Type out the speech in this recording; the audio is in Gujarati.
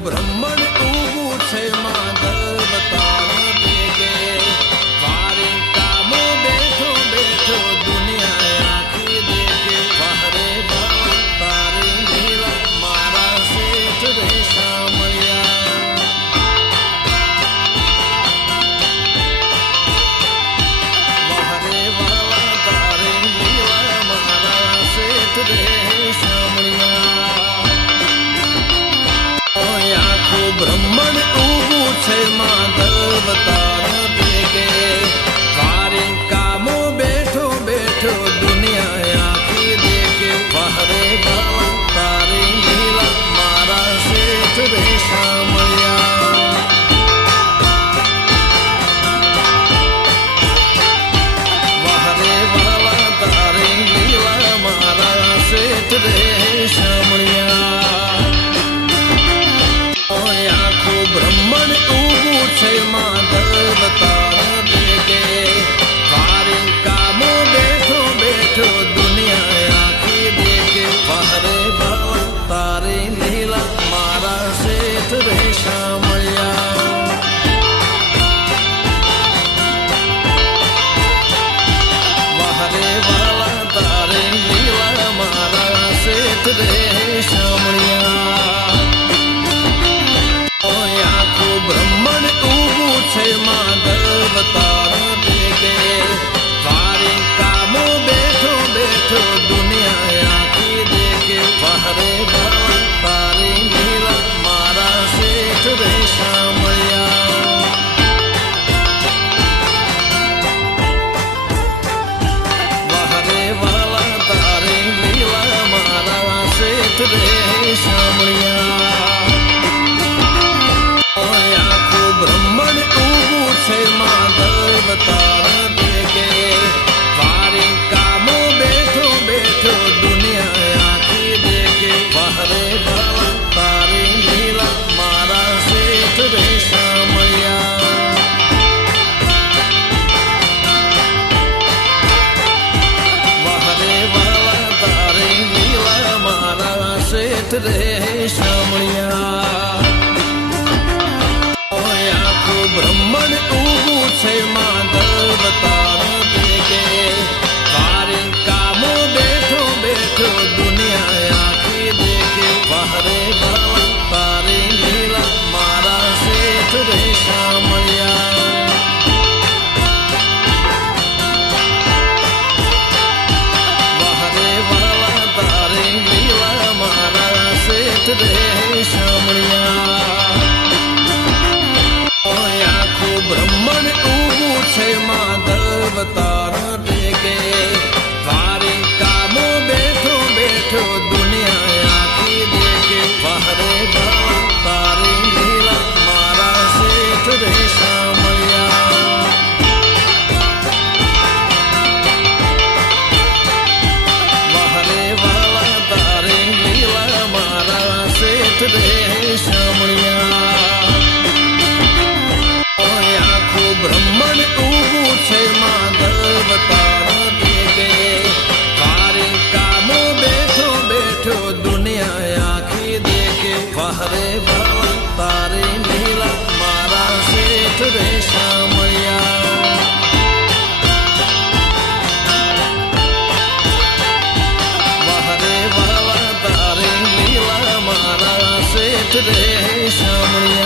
બ્રહ્મણ ઊભું છે માધવ તારા ભેગે વારે કામો બેઠો બેઠો દુનિયા આખી દેખે વારે તારી લીલા મારા શેઠ રે સાંભળ્યા વારે વાલા તારી લીલા મારા શેઠ રે બ્રહ્મણ ઊભું છે માધવ તારા ભેગે વારે કામો બેઠો બેઠો દુનિયા આખી દેખે વારે તારી લીલા મારા શેઠ રે સાંભળ્યા વારે વાલા તારી લીલા મારા શેઠ રે સાંભળ્યા બ્રહ્મણ ઊભું છે માધવ તારા ભેગે વારે કામો બેઠો બેઠો દુનિયા આખી દેખે વારે તારી લીલા મારા શેઠ રે સાંભળ્યા વારે વાલા તારી લીલા મારા શેઠ રે સાંભળ્યા બ્રહ્મણ ઊભું છે માધવ તારા ભેગે વારે કામો બેઠો બેઠો દુનિયા આખી દેખે વારે તારી લીલા મારા શેઠ રે સાંભળ્યા વારે વાલા તારી લીલા મારા શેઠ રે સાંભળ્યા બ્રહ્મણ ઊભું છે માધવ તારા ભેગે વારે કામો બેઠો બેઠો દુનિયા આખી દેખે વારે તારી લીલા મારા શેઠ રે સાંભળ્યા વારે વાલા તારી લીલા મારા શેઠ રે સાંભળ્યા બ્રહ્મણ ઊભું છે માધવ તારા ભેગે વારે કામો બેઠો બેઠો દુનિયા આખી દેખે વારે તારી લીલા મારા શેઠ રે સાંભળ્યા વારે વાલા તારી લીલા મારા શેઠ રે સાંભળ્યા બ્રહ્મણ ઊભું છે માધવ તારા ભેગે વારે કામો બેઠો બેઠો દુનિયા આખી દેખે વારે તારી લીલા મારા શેઠ રે સાંભળ્યા વારે વાલા તારી લીલા મારા શેઠ રે સાંભળ્યા બ્રહ્મણ ઊભું છે માધવ તારા ભેગે વારે કામો બેઠો બેઠો દુનિયા આખી દેખે વારે તારી લીલા મારા શેઠ રે સાંભળ્યા વારે વાલા તારી લીલા મારા શેઠ રે સાંભળ્યા